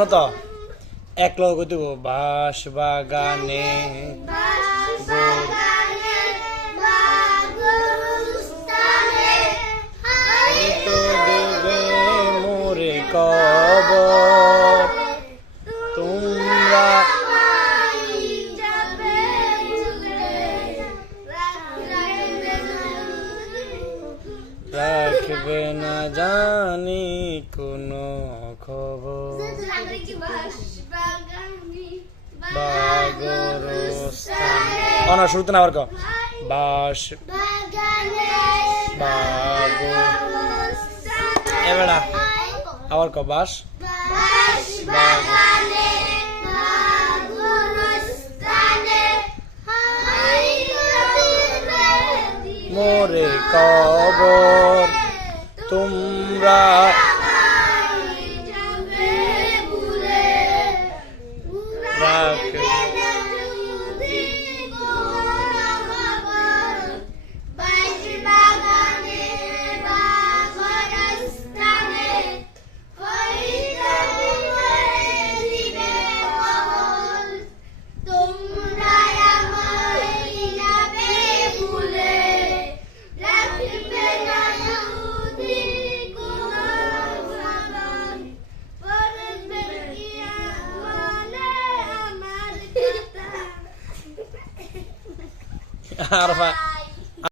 জানো তো এক লোক দেব বাস বাগানে দেবে মোরে কবর তোমরা রাখবে না জানি কোনো খবর বাগরস্থানে শুরুতে না আবার কো বাস এবারে আবার কো বাস মোরে কবর তোমরা Arfa